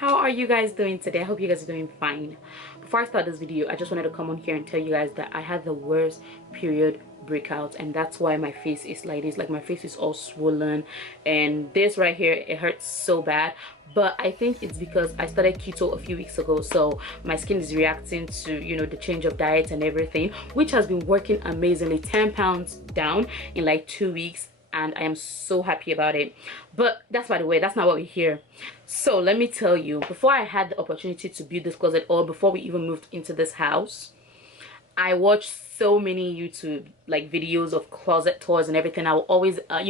How are you guys doing today? I hope you guys are doing fine. Before I start this video, I just wanted to come on here and tell you guys that I had the worst period breakout, and that's why my face is like this. Like, my face is all swollen, and this right here, it hurts so bad. But I think it's because I started keto a few weeks ago, so my skin is reacting to, you know, the change of diet and everything, which has been working amazingly. 10 pounds down in like 2 weeks, and I am so happy about it. But that's, by the way, that's not what we're here. So let me tell you, before I had the opportunity to build this closet, or before we even moved into this house, I watched so many YouTube like videos of closet tours and everything. I would always I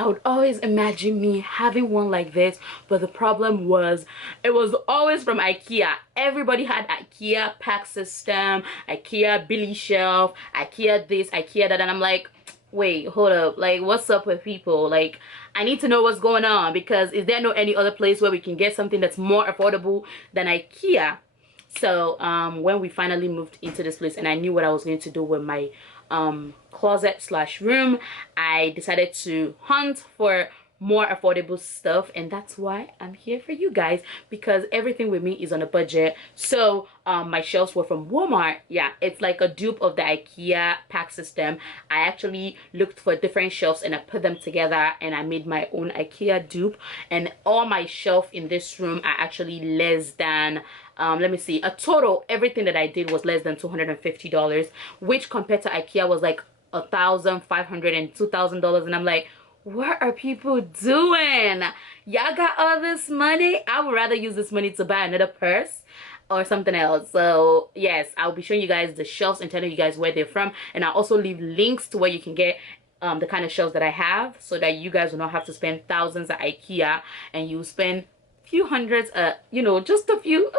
would always imagine me having one like this, but the problem was it was always from Ikea. Everybody had Ikea pack system, Ikea Billy shelf, Ikea this, Ikea that, and I'm like, wait, hold up, like, what's up with people? Like, I need to know what's going on, because is there no any other place where we can get something that's more affordable than Ikea? So when we finally moved into this place and I knew what I was going to do with my closet slash room, I decided to hunt for more affordable stuff, and that's why I'm here for you guys, because everything with me is on a budget. So my shelves were from Walmart. Yeah, it's like a dupe of the Ikea pack system. I actually looked for different shelves and I put them together and I made my own Ikea dupe, and all my shelf in this room are actually less than let me see, a total everything that I did was less than $250, which compared to Ikea was like $1,500 and $2,000. And I'm like, what are people doing? Y'all got all this money? I would rather use this money to buy another purse or something else. So yes, I'll be showing you guys the shelves and telling you guys where they're from, and I'll also leave links to where you can get the kind of shelves that I have, so that you guys will not have to spend thousands at Ikea and you spend few hundreds, you know, just a few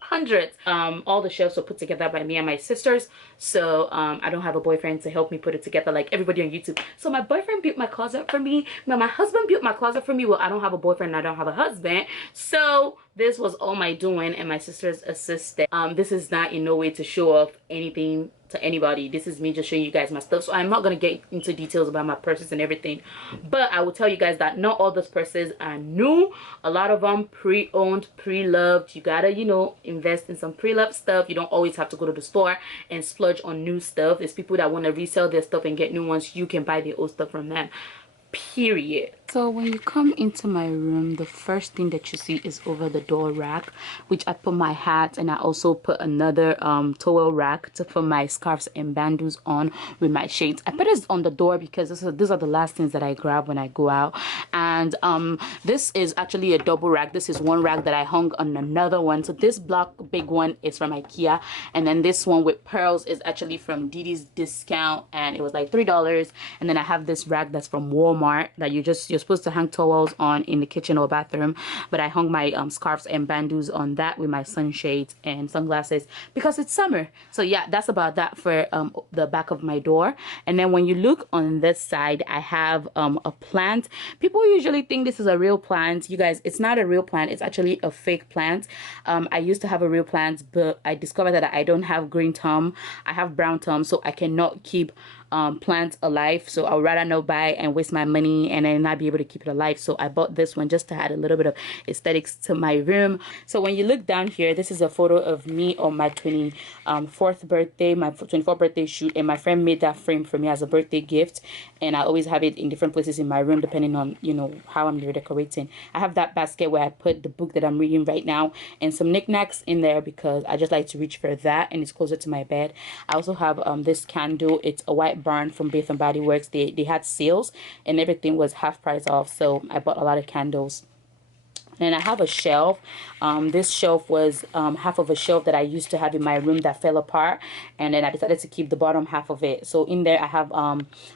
hundreds. All the shelves were put together by me and my sisters, so I don't have a boyfriend to help me put it together like everybody on YouTube. So my boyfriend built my closet for me. My husband built my closet for me. Well, I don't have a boyfriend and I don't have a husband, so this was all my doing, and my sisters assisted. This is not in no way to show off anything to anybody. This is me just showing you guys my stuff, so I'm not gonna get into details about my purses and everything, but I will tell you guys that not all those purses are new. A lot of them pre-owned, pre-loved. You gotta, you know, invest in some pre-loved stuff. You don't always have to go to the store and splurge on new stuff. There's people that want to resell their stuff and get new ones. You can buy their old stuff from them, period. So when you come into my room, the first thing that you see is over the door rack, which I put my hat, and I also put another towel rack to put my scarves and bandeaus on with my shades. I put this on the door because these are the last things that I grab when I go out. And this is actually a double rack. This is one rack that I hung on another one. So this black big one is from Ikea, and then this one with pearls is actually from Didi's discount, and it was like $3. And then I have this rack that's from Walmart that you're supposed to hang towels on in the kitchen or bathroom, but I hung my scarves and bandeaus on that with my sunshades and sunglasses because it's summer. So yeah, that's about that for the back of my door. And then when you look on this side, I have a plant. People usually think this is a real plant. You guys, it's not a real plant. It's actually a fake plant. I used to have a real plant, but I discovered that I don't have green thumb. I have brown thumb, so I cannot keep plants alive. So I would rather not buy and waste my money and then not be able to keep it alive. So I bought this one just to add a little bit of aesthetics to my room. So when you look down here, this is a photo of me on my 24th birthday, my 24th birthday shoot, and my friend made that frame for me as a birthday gift, and I always have it in different places in my room depending on, you know, how I'm redecorating. I have that basket where I put the book that I'm reading right now and some knickknacks in there because I just like to reach for that, and it's closer to my bed. I also have this candle. It's a white barn from Bath and Body Works. They had sales and everything was half price off, so I bought a lot of candles. And I have a shelf. This shelf was half of a shelf that I used to have in my room that fell apart, and then I decided to keep the bottom half of it. So in there I have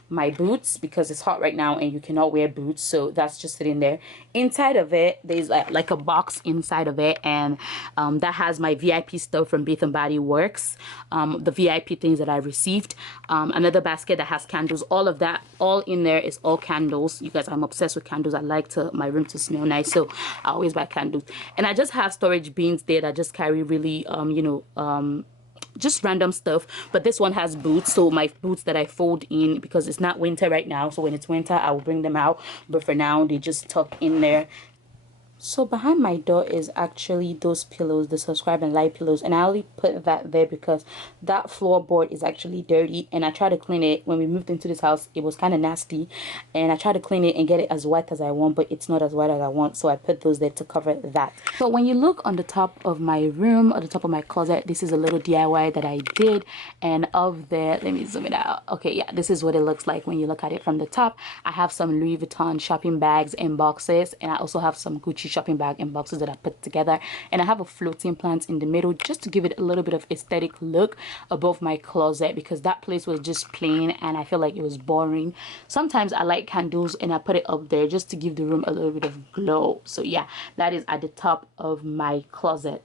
my boots because it's hot right now and you cannot wear boots, so that's just sitting there. Inside of it there's like a box inside of it, and that has my VIP stuff from Bath and Body Works, the VIP things that I received. Another basket that has candles. All of that, all in there is all candles. You guys, I'm obsessed with candles. I like my room to smell nice, so I always buy candles. And I just have storage bins there that just carry really just random stuff. But this one has boots, so my boots that I fold in because it's not winter right now, so when it's winter I will bring them out, but for now they just tuck in there. So behind my door is actually those pillows, the subscribe and like pillows, and I only put that there because that floorboard is actually dirty, and I tried to clean it when we moved into this house. It was kind of nasty, and I tried to clean it and get it as white as I want, but it's not as white as I want, so I put those there to cover that. So when you look on the top of my room, or the top of my closet, this is a little DIY that I did, and of there, let me zoom it out. Okay, yeah, this is what it looks like when you look at it from the top. I have some Louis Vuitton shopping bags and boxes, and I also have some Gucci shopping bag and boxes that I put together, and I have a floating plant in the middle just to give it a little bit of aesthetic look above my closet, because that place was just plain and I feel like it was boring. Sometimes I light candles and I put it up there just to give the room a little bit of glow. So yeah, that is at the top of my closet.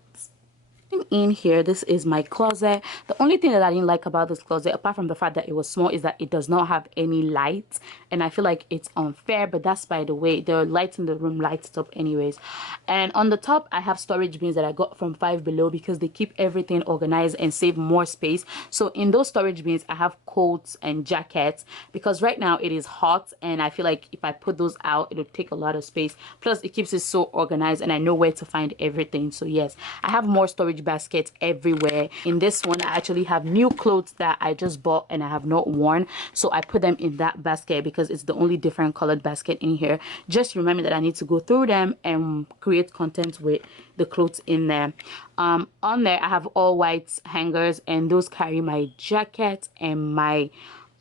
In here, this is my closet. The only thing that I didn't like about this closet, apart from the fact that it was small, is that it does not have any lights, and I feel like it's unfair, but that's by the way. The lights in the room lights up anyways. And on the top, I have storage bins that I got from Five Below because they keep everything organized and save more space. So in those storage bins, I have coats and jackets because right now it is hot, and I feel like if I put those out, it'll take a lot of space. Plus it keeps it so organized and I know where to find everything. So yes, I have more storage baskets everywhere. In this one, I actually have new clothes that I just bought and I have not worn, so I put them in that basket because it's the only different colored basket in here. Just remember that I need to go through them and create content with the clothes in there. On there, I have all white hangers, and those carry my jacket and my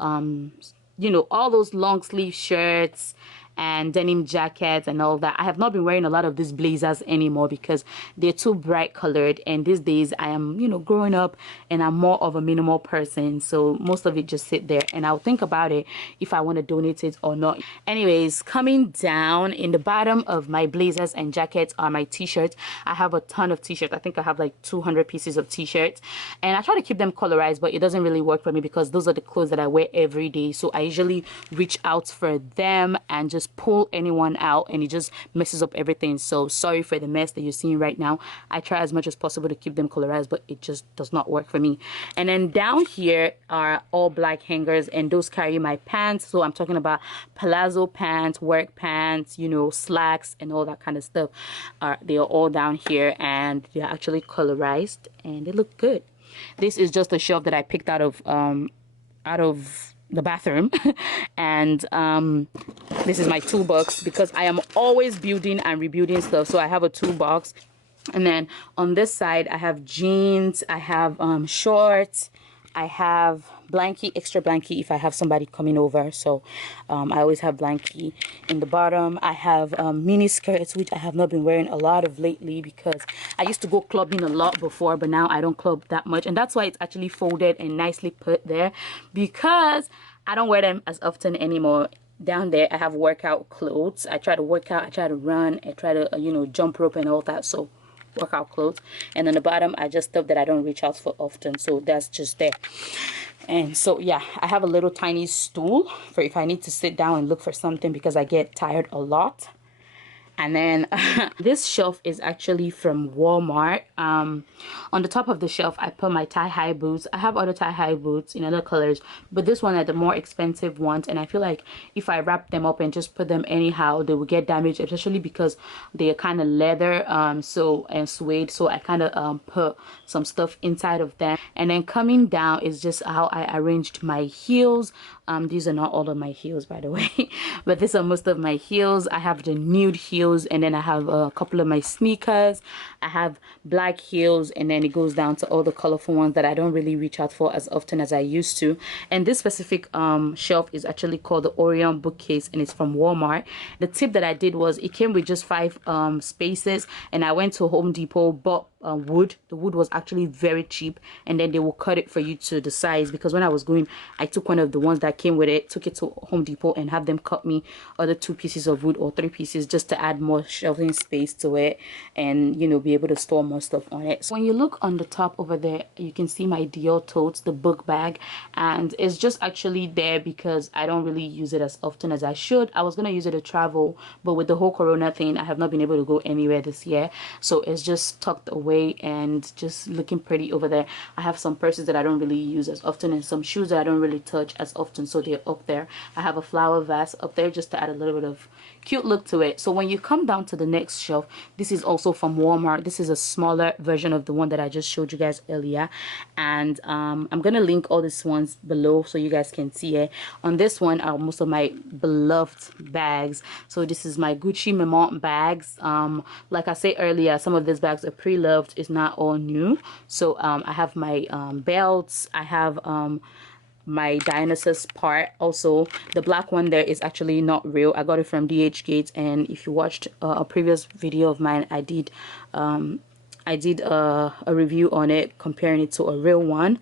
you know, all those long sleeve shirts and denim jackets and all that. I have not been wearing a lot of these blazers anymore because they're too bright colored, and these days I am, you know, growing up and I'm more of a minimal person, so most of it just sit there and I'll think about it if I want to donate it or not. Anyways, coming down in the bottom of my blazers and jackets are my t-shirts. I have a ton of t-shirts. I think I have like 200 pieces of t-shirts, and I try to keep them colorized, but it doesn't really work for me because those are the clothes that I wear every day. So I usually reach out for them and just pull anyone out, and it just messes up everything. So sorry for the mess that you're seeing right now. I try as much as possible to keep them colorized, but it just does not work for me. And then down here are all black hangers, and those carry my pants. So I'm talking about palazzo pants, work pants, you know, slacks and all that kind of stuff. They are all down here, and they're actually colorized and they look good. This is just a shelf that I picked out of the bathroom and this is my toolbox because I am always building and rebuilding stuff, so I have a toolbox. And then on this side I have jeans, I have shorts, I have blankie, extra blankie if I have somebody coming over, so I always have blankie. In the bottom I have mini skirts, which I have not been wearing a lot of lately because I used to go clubbing a lot before, but now I don't club that much, and that's why it's actually folded and nicely put there because I don't wear them as often anymore. Down there I have workout clothes. I try to work out, I try to run, I try to you know, jump rope and all that, so workout clothes. And on the bottom I just stuff that I don't reach out for often, so that's just there. And so yeah, I have a little tiny stool for if I need to sit down and look for something because I get tired a lot. And then this shelf is actually from Walmart. On the top of the shelf I put my tie-high boots. I have other tie-high boots in other colors, but this one are the more expensive ones, and I feel like if I wrap them up and just put them anyhow, they will get damaged, especially because they are kind of leather and suede, so I kind of put some stuff inside of them. And then coming down is just how I arranged my heels. These are not all of my heels, by the way, but these are most of my heels. I have the nude heels, and then I have a couple of my sneakers. I have black heels, and then it goes down to all the colorful ones that I don't really reach out for as often as I used to. And this specific shelf is actually called the Orion Bookcase, and it's from Walmart. The tip that I did was it came with just 5 spaces, and I went to Home Depot, bought wood. The wood was actually very cheap, and then they will cut it for you to the size, because when I was going, I took one of the ones that came with it, took it to Home Depot and have them cut me other 2 pieces of wood or 3 pieces just to add more shelving space to it, and you know, be able to store more stuff on it. So when you look on the top over there, you can see my Dior totes, the book bag, and it's just actually there because I don't really use it as often as I should. I was gonna use it to travel, but with the whole corona thing I have not been able to go anywhere this year, so it's just tucked away away and just looking pretty over there. I have some purses that I don't really use as often and some shoes that I don't really touch as often, so they're up there. I have a flower vase up there just to add a little bit of cute look to it. So when you come down to the next shelf, this is also from Walmart. This is a smaller version of the one that I just showed you guys earlier, and I'm gonna link all these ones below so you guys can see it. On this one are most of my beloved bags. So this is my Gucci Maman bags. Like I said earlier, some of these bags are pre-loved. It's not all new. So I have my belts. I have my Dionysus part. Also, the black one there is actually not real. I got it from DHgate, and if you watched a previous video of mine, I did a review on it, comparing it to a real one.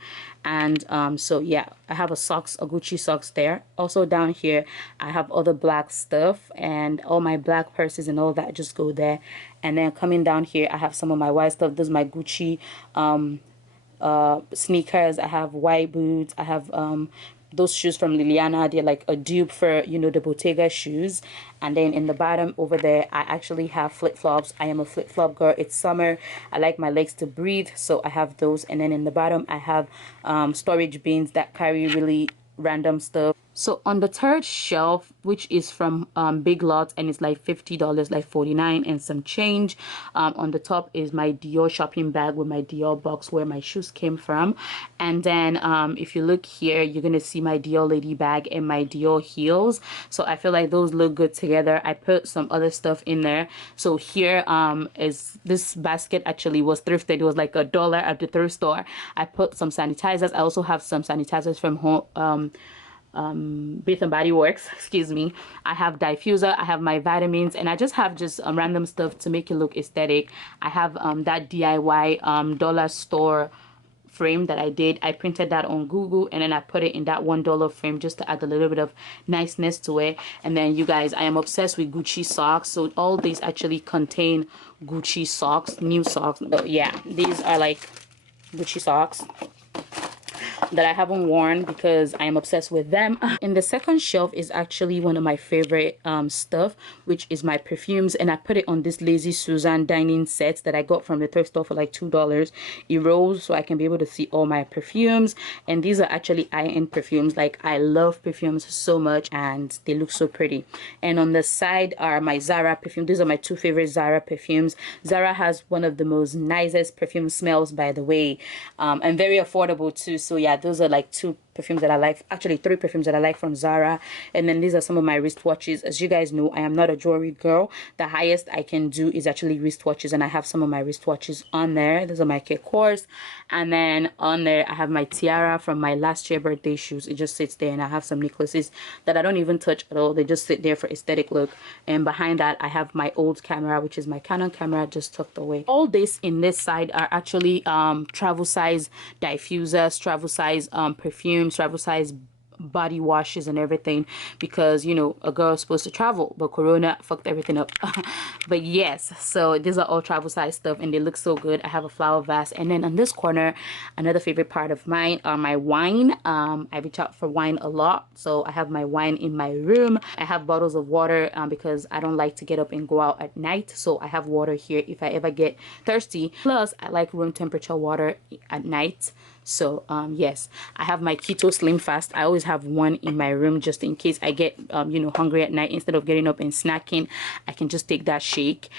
And so yeah, I have a Gucci socks there. Also down here I have other black stuff, and all my black purses and all that just go there. And then coming down here, I have some of my white stuff. This is my Gucci sneakers. I have white boots. I have those shoes from Liliana. They're like a dupe for, you know, the Bottega shoes. And then in the bottom over there, I actually have flip-flops. I am a flip-flop girl. It's summer. I like my legs to breathe, so I have those. And then in the bottom I have storage bins that carry really random stuff. So on the third shelf, which is from Big Lots, and it's like $50, like 49 and some change, on the top is my Dior shopping bag with my Dior box where my shoes came from. And then if you look here, you're gonna see my Dior lady bag and my Dior heels. So I feel like those look good together. I put some other stuff in there. So here is this basket actually was thrifted. It was like $1 at the thrift store. I put some sanitizers. I also have some sanitizers from home, Bath and Body Works, excuse me. I have diffuser, I have my vitamins, and I just have random stuff to make it look aesthetic. I have that DIY dollar store frame that I did. I printed that on Google, and then I put it in that $1 frame just to add a little bit of niceness to it. And then you guys, I am obsessed with Gucci socks, so all these actually contain Gucci socks, new socks. But yeah, these are like Gucci socks that I haven't worn because I am obsessed with them. In the second shelf is actually one of my favorite stuff, which is my perfumes, and I put it on this Lazy Susan dining set that I got from the thrift store for like $2. It rolls so I can be able to see all my perfumes, and these are actually high-end perfumes. Like, I love perfumes so much and they look so pretty. And on the side are my Zara perfume. These are my two favorite Zara perfumes. Zara has one of the most nicest perfume smells, by the way, and very affordable too. So yeah, those are like two perfumes that I like, actually 3 perfumes that I like from Zara. And then these are some of my wristwatches. As you guys know, I am not a jewelry girl. The highest I can do is actually wristwatches, and I have some of my wristwatches on there. Those are my Kors. And then on there I have my tiara from my last year birthday shoes. It just sits there, and I have some necklaces that I don't even touch at all. They just sit there for aesthetic look. And behind that I have my old camera, which is my Canon camera, just tucked away. All this in this side are actually travel size diffusers, travel size perfumes, travel size body washes and everything, because you know a girl's supposed to travel, but Corona fucked everything up. But yes, so these are all travel size stuff, and they look so good. I have a flower vase, and then on this corner, another favorite part of mine are my wine. I reach out for wine a lot, so I have my wine in my room. I have bottles of water because I don't like to get up and go out at night, so I have water here if I ever get thirsty. Plus I like room temperature water at night. So yes, I have my keto slim fast. I always have one in my room just in case I get you know, hungry at night. Instead of getting up and snacking, I can just take that shake.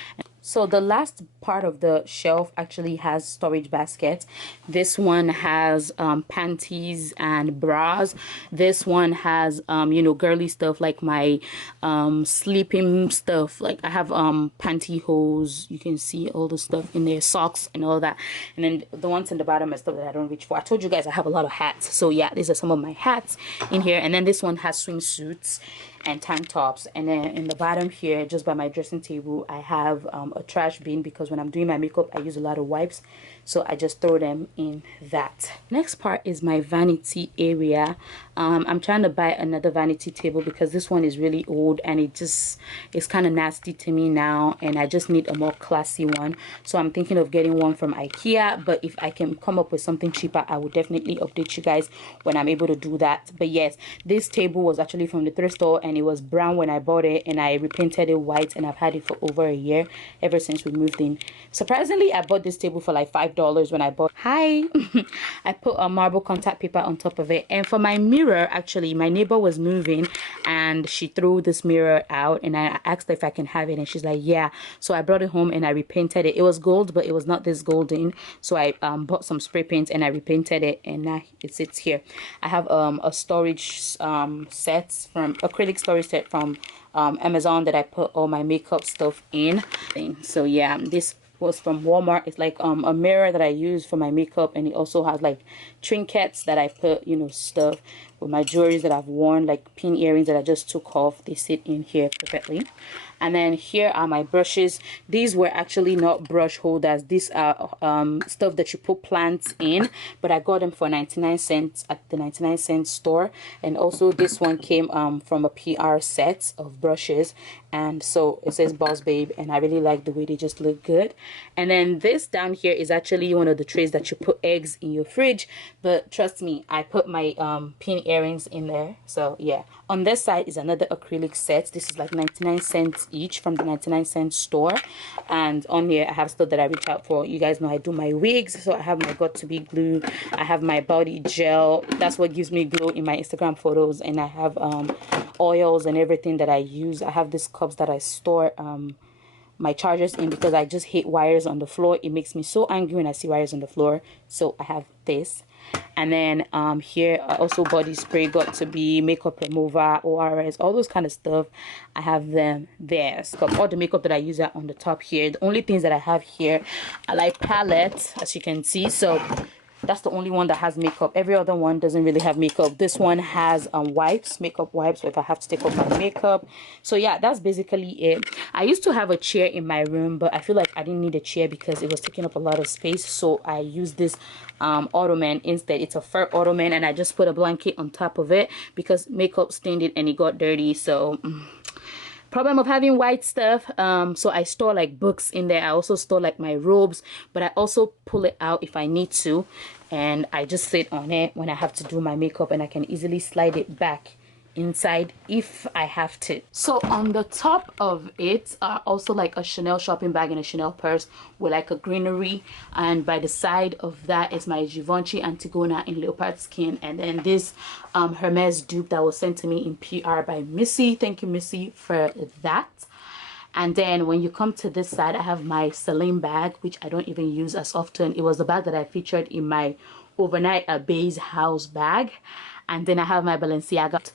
So the last part of the shelf actually has storage baskets. This one has panties and bras. This one has you know, girly stuff like my sleeping stuff. Like I have pantyhose. You can see all the stuff in there, socks and all that. And then the ones in the bottom are stuff that I don't reach for. I told you guys I have a lot of hats, so yeah, these are some of my hats in here. And then this one has swimsuits and tank tops. And then in the bottom here, just by my dressing table, I have a trash bin, because when I'm doing my makeup I use a lot of wipes, so I just throw them in that. Next part is my vanity area. I'm trying to buy another vanity table because this one is really old and it's kind of nasty to me now, and I just need a more classy one. So I'm thinking of getting one from Ikea, but if I can come up with something cheaper, I will definitely update you guys when I'm able to do that. But yes, this table was actually from the thrift store, and it was brown when I bought it, and I repainted it white, and I've had it for over a year, ever since we moved in. Surprisingly, I bought this table for like $5 when I bought. Hi. I put a marble contact paper on top of it. And for my mirror, actually, my neighbor was moving and she threw this mirror out, and I asked her if I can have it, and she's like, yeah. So I brought it home and I repainted it. It was gold, but it was not this golden, so I bought some spray paint and I repainted it, and now it sits here. I have a storage set, from acrylic storage set from Amazon, that I put all my makeup stuff in. So yeah, this was from Walmart. It's like a mirror that I use for my makeup, and it also has like trinkets that I put, you know, stuff with my jewelry that I've worn, like pin earrings that I just took off. They sit in here perfectly. And then here are my brushes. These were actually not brush holders. These are stuff that you put plants in, but I got them for 99 cents at the 99-cent store. And also this one came from a PR set of brushes, and so it says Boss Babe, and I really like the way they just look good. And then this down here is actually one of the trays that you put eggs in your fridge, but trust me, I put my pin earrings in there. So yeah, on this side is another acrylic set. This is like 99 cents each from the 99-cent store. And on here I have stuff that I reach out for. You guys know I do my wigs, so I have my got to be glue, I have my body gel, that's what gives me glow in my Instagram photos, and I have oils and everything that I use. I have these cups that I store my chargers in, because I just hate wires on the floor. It makes me so angry when I see wires on the floor. So I have this. And then here also body spray, got to be, makeup remover, ORS, all those kind of stuff. I have them there. So all the makeup that I use are on the top here. The only things that I have here are like palettes, as you can see. So that's the only one that has makeup. Every other one doesn't really have makeup. This one has wipes, makeup wipes, so if I have to take off my makeup. So yeah, that's basically it. I used to have a chair in my room, but I feel like I didn't need a chair because it was taking up a lot of space. So I used this ottoman instead. It's a fur ottoman, and I just put a blanket on top of it because makeup stained it and it got dirty. So problem of having white stuff. So I store like books in there. I also store like my robes, but I also pull it out if I need to, and I just sit on it when I have to do my makeup, and I can easily slide it back inside if I have to. So on the top of it are also like a Chanel shopping bag and a Chanel purse with like a greenery, and by the side of that is my Givenchy Antigona in leopard skin, and then this Hermes dupe that was sent to me in PR by Missy. Thank you, Missy, for that. And then when you come to this side, I have my Celine bag, which I don't even use as often. It was the bag that I featured in my overnight base house bag. And then I have my Balenciaga,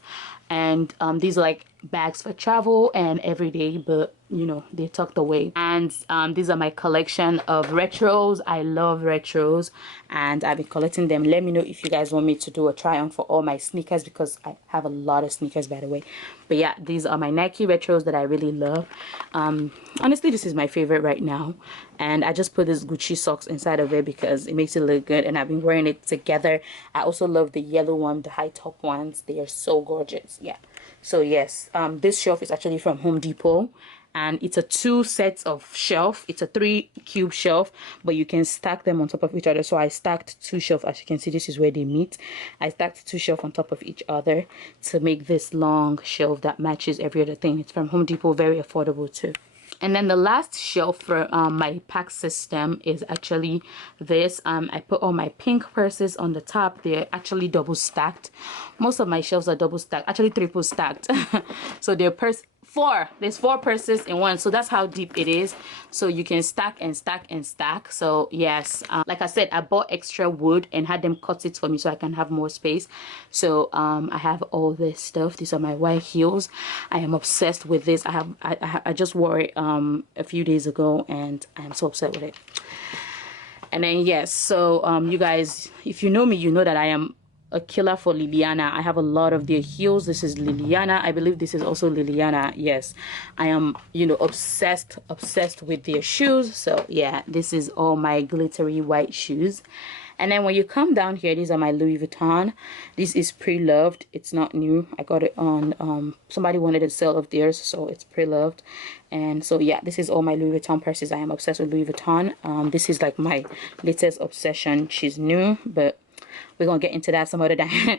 and these are like bags for travel and everyday, but you know, they tucked away. And these are my collection of retros. I love retros, and I've been collecting them. Let me know if you guys want me to do a try on for all my sneakers, because I have a lot of sneakers, by the way. But yeah, these are my Nike retros that I really love. Honestly, this is my favorite right now, and I just put this Gucci socks inside of it because it makes it look good, and I've been wearing it together. I also love the yellow one, the high top ones. They are so gorgeous. Yeah, so yes, this shelf is actually from Home Depot, and it's a 2 sets of shelf. It's a 3 cube shelf, but you can stack them on top of each other. So I stacked 2 shelves. As you can see, this is where they meet. I stacked 2 shelves on top of each other to make this long shelf that matches every other thing. It's from Home Depot, very affordable too. And then the last shelf for my pack system is actually this. I put all my pink purses on the top. They're actually double stacked. Most of my shelves are double stacked, actually triple stacked. So they're there's 4 purses in one, so that's how deep it is. So you can stack and stack and stack. So yes, like I said, I bought extra wood and had them cut it for me so I can have more space. So I have all this stuff. These are my white heels. I am obsessed with this. I just wore it a few days ago, and I am so upset with it. And then yes, so you guys, if you know me, you know that I am a killer for Liliana. I have a lot of their heels. This is Liliana. I believe this is also Liliana. Yes, I am, you know, obsessed with their shoes. So yeah, this is all my glittery white shoes. And then when you come down here, these are my Louis Vuitton. This is pre-loved. It's not new. I got it on somebody wanted a sale of theirs, so it's pre-loved. And so yeah, this is all my Louis Vuitton purses. I am obsessed with Louis Vuitton. This is like my latest obsession. She's new, but we're gonna get into that some other time.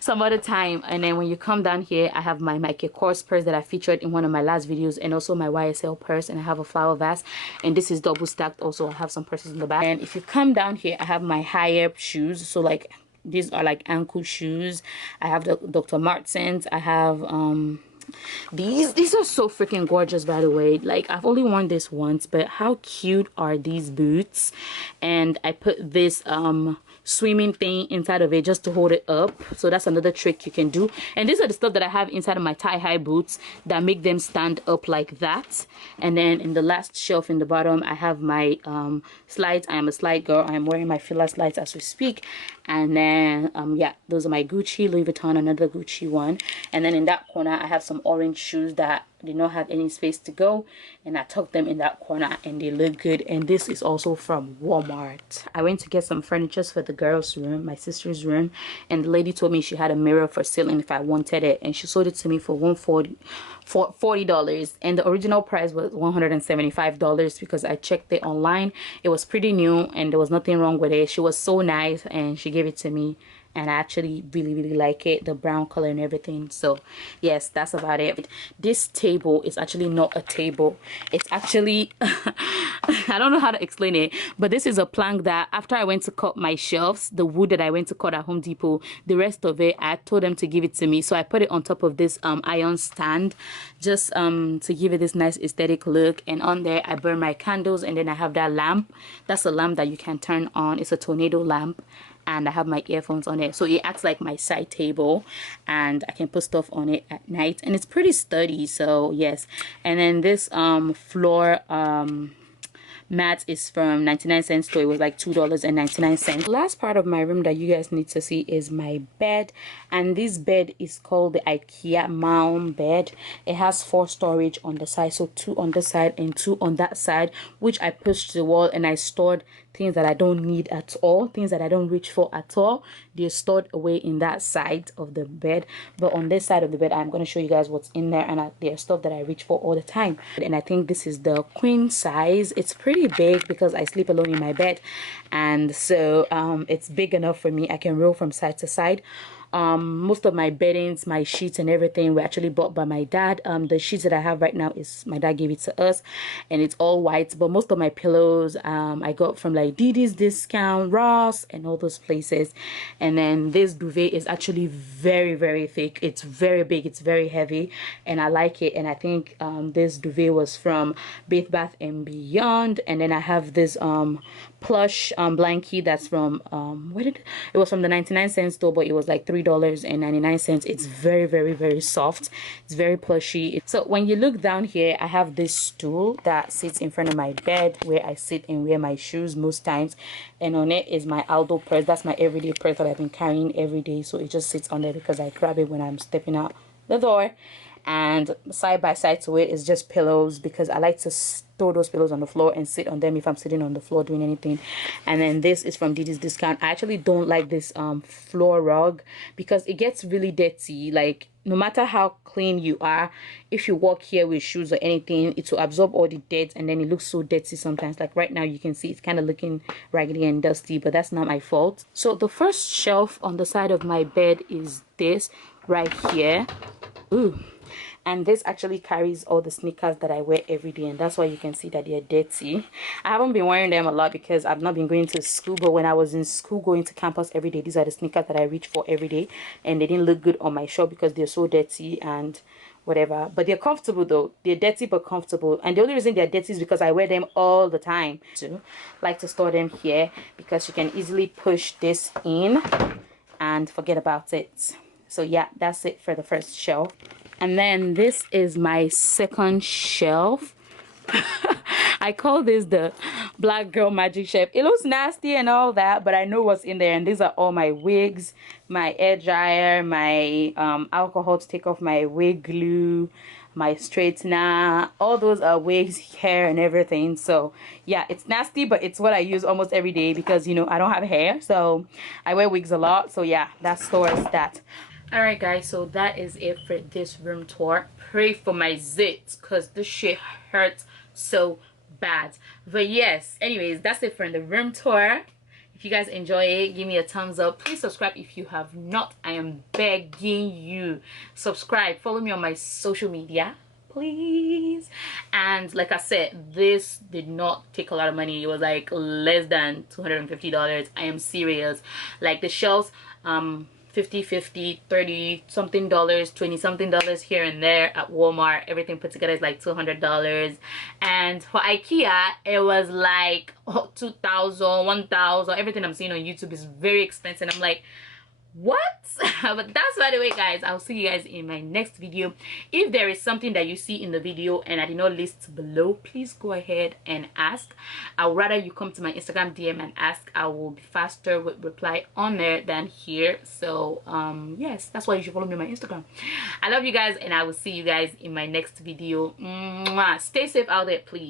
Some other time. And then when you come down here, I have my Michael Kors purse that I featured in one of my last videos, and also my YSL purse, and I have a flower vase, and this is double stacked. Also, I have some purses in the back. And if you come down here, I have my higher shoes. So like these are like ankle shoes. I have the Dr. Martens. I have these are so freaking gorgeous, by the way. Like, I've only worn this once, but how cute are these boots? And I put this swimming thing inside of it just to hold it up, so that's another trick you can do. And these are the stuff that I have inside of my thigh-high boots that make them stand up like that. And then in the last shelf in the bottom, I have my slides. I am a slide girl. I am wearing my Fila slides as we speak. And then yeah, those are my Gucci, Louis Vuitton, another Gucci one. And then in that corner, I have some orange shoes that did not have any space to go, and I tucked them in that corner, and they look good. And this is also from Walmart. I went to get some furniture for the girls' room, my sister's room, and the lady told me she had a mirror for sale if I wanted it, and she sold it to me for $40, and the original price was $175 because I checked it online. It was pretty new and there was nothing wrong with it. She was so nice and she gave it to me, and I actually really like it, the brown color and everything. So yes, that's about it. This table is actually not a table. It's actually I don't know how to explain it, but this is a plank that after I went to cut my shelves, the wood that I went to cut at Home Depot, the rest of it I told them to give it to me, so I put it on top of this iron stand just to give it this nice aesthetic look. And on there I burn my candles, and then I have that lamp. That's a lamp that you can turn on. It's a tornado lamp, and I have my earphones on it, so it acts like my side table, and I can put stuff on it at night, and it's pretty sturdy. So yes. And then this floor mat is from 99 cents, so it was like $2.99. Last part of my room that you guys need to see is my bed, and this bed is called the Ikea Malm bed. It has 4 storage on the side, so 2 on this side and 2 on that side, which I pushed to the wall, and I stored things that I don't need at all, things that I don't reach for at all. They're stored away in that side of the bed, but on this side of the bed I'm going to show you guys what's in there, and there's stuff that I reach for all the time. And I think this is the queen size. It's pretty big because I sleep alone in my bed, and so it's big enough for me. I can roll from side to side. Most of my beddings, my sheets and everything were actually bought by my dad. The sheets that I have right now is my dad gave it to us, and it's all white. But most of my pillows I got from like Didi's Discount, Ross, and all those places. And then this duvet is actually very thick. It's very big, it's very heavy, and I like it. And I think this duvet was from Bed Bath and Beyond. And then I have this plush blankie that's from it was from the 99 cent store, but it was like $3.99. It's very soft. It's very plushy. So when you look down here, I have this stool that sits in front of my bed where I sit and wear my shoes most times, and on it is my Aldo purse. That's my everyday purse that I've been carrying every day, so it just sits on there because I grab it when I'm stepping out the door. And side by side to it is just pillows, because I like to store those pillows on the floor and sit on them if I'm sitting on the floor doing anything. And then this is from Didi's Discount. I actually don't like this floor rug because it gets really dirty. Like, no matter how clean you are, if you walk here with shoes or anything, it will absorb all the dirt, and then it looks so dirty sometimes. Like right now you can see it's kind of looking raggedy and dusty, but that's not my fault. So the first shelf on the side of my bed is this right here. Ooh. And this actually carries all the sneakers that I wear every day, and that's why you can see that they're dirty. I haven't been wearing them a lot because I've not been going to school, but when I was in school going to campus every day, these are the sneakers that I reach for every day, and they didn't look good on my shoe because they're so dirty and whatever. But they're comfortable though. They're dirty but comfortable, and the only reason they're dirty is because I wear them all the time. So I like to store them here because you can easily push this in and forget about it. So yeah, that's it for the first shelf. And then this is my second shelf. I call this the black girl magic chef. It looks nasty and all that, but I know what's in there. And these are all my wigs, my air dryer, my alcohol to take off my wig glue, my straightener. All those are wigs, hair, and everything. So yeah, it's nasty, but it's what I use almost every day because, you know, I don't have hair, so I wear wigs a lot. So yeah, that stores that. All right guys, so that is it for this room tour. Pray for my zits because this shit hurts so bad. But yes, anyways, that's it for the room tour. If you guys enjoy it, give me a thumbs up. Please subscribe if you have not. I am begging you, subscribe. Follow me on my social media, please. And like I said, this did not take a lot of money. It was like less than $250. I am serious. Like the shelves, 50 30 something dollars, 20 something dollars here and there at Walmart. Everything put together is like $200. And for Ikea, it was like 2,000, 1,000. Everything I'm seeing on YouTube is very expensive. I'm like, what? But that's by the way guys, I'll see you guys in my next video. If there is something that you see in the video and I did not list below, please go ahead and ask. I would rather you come to my Instagram DM and ask. I will be faster with reply on there than here. So yes, that's why you should follow me on my Instagram. I love you guys and I will see you guys in my next video. Mwah. Stay safe out there, please.